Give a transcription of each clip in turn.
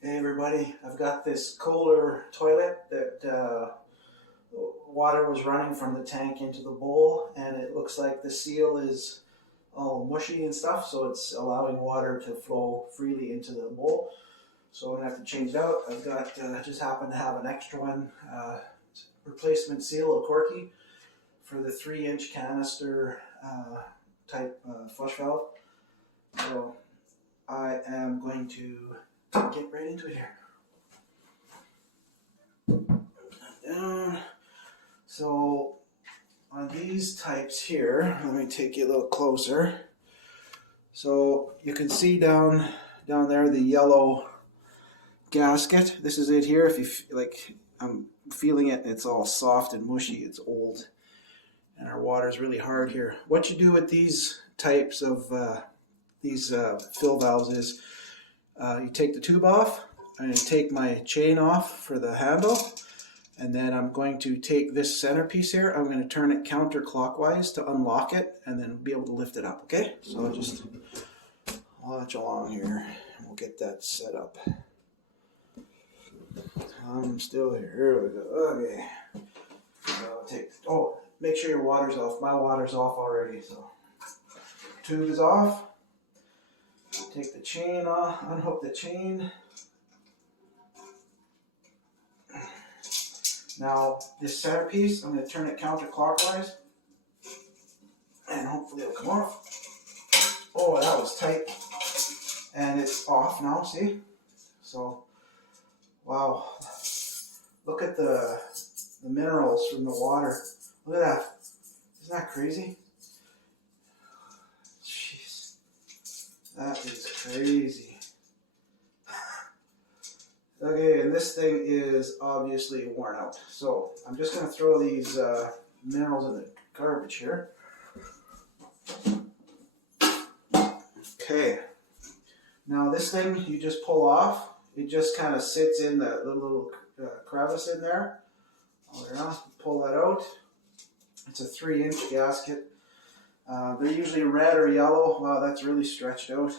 Hey everybody, I've got this Kohler toilet that water was running from the tank into the bowl, and it looks like the seal is all mushy and stuff, so it's allowing water to flow freely into the bowl. So I'm gonna have to change it out. I've got just happen to have an extra one, replacement seal, a corky for the 3-inch canister type flush valve. So I am going to get right into it here. Down. So on these types here, let me take you a little closer. So you can see down there the yellow gasket. This is it here. If you like, I'm feeling it. It's all soft and mushy. It's old, and our water is really hard here. What you do with these types of fill valves is you take the tube off. I'm going to take my chain off for the handle, and then I'm going to take this centerpiece here. I'm going to turn it counterclockwise to unlock it and then be able to lift it up, okay? So I'll just watch along here and we'll get that set up. I'm still here. Here we go. Okay. So make sure your water's off. My water's off already, so tube is off. Take the chain off, unhook the chain. Now this centerpiece, I'm going to turn it counterclockwise and hopefully it'll come off. Oh, that was tight. And it's off now, see? So, wow. Look at the minerals from the water. Look at that. Isn't that crazy? Jeez. That is crazy. Okay, and this thing is obviously worn out. So I'm just going to throw these minerals in the garbage here. Okay. Now this thing you just pull off. It just kind of sits in the little crevice in there. Oh, yeah. Pull that out. It's a 3-inch gasket. They're usually red or yellow. Wow, that's really stretched out.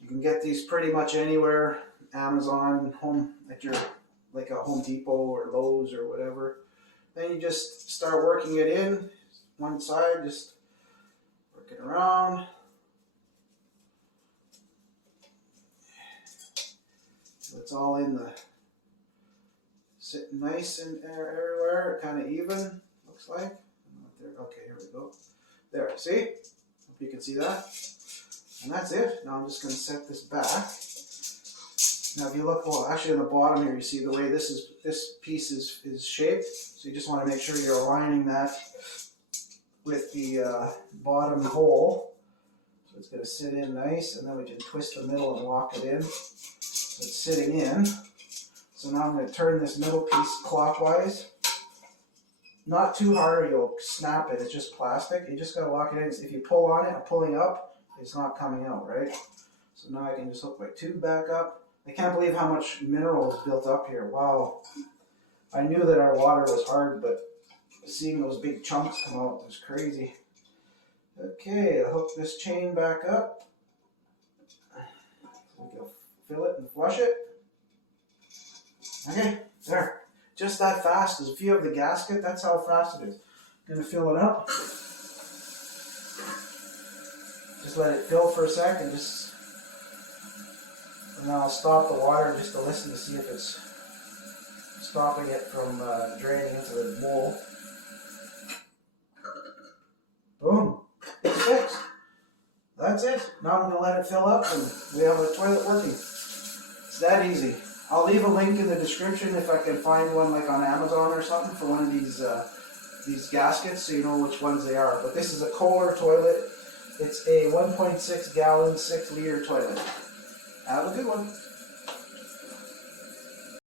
You can get these pretty much anywhere. Amazon, like a Home Depot or Lowe's or whatever. Then you just start working it in. One side, just work it around. So it's all in the, sitting nice and everywhere, kind of even, looks like. Okay, here we go. There, see? Hope you can see that. And that's it. Now I'm just going to set this back. Now if you look, well, actually on the bottom here, you see the way this piece is shaped. So you just want to make sure you're aligning that with the bottom hole. So it's going to sit in nice, and then we can twist the middle and lock it in. So it's sitting in. So now I'm going to turn this middle piece clockwise. Not too hard or you'll snap it. It's just plastic. You just got to lock it in. If you pull on it, I'm pulling up. It's not coming out, right? So now I can just hook my tube back up. I can't believe how much mineral is built up here. Wow. I knew that our water was hard, but seeing those big chunks come out was crazy. Okay, I'll hook this chain back up. We can fill it and flush it. Okay, there. Just that fast. If you have the gasket, that's how fast it is. I'm going to fill it up. Just let it fill for a second, and then I'll stop the water just to listen to see if it's stopping it from draining into the bowl. Boom, it's fixed. That's it. Now I'm going to let it fill up and we have a toilet working. It's that easy. I'll leave a link in the description if I can find one like on Amazon or something for one of these gaskets so you know which ones they are. But this is a Kohler toilet. It's a 1.6 gallon, 6 liter toilet. Have a good one.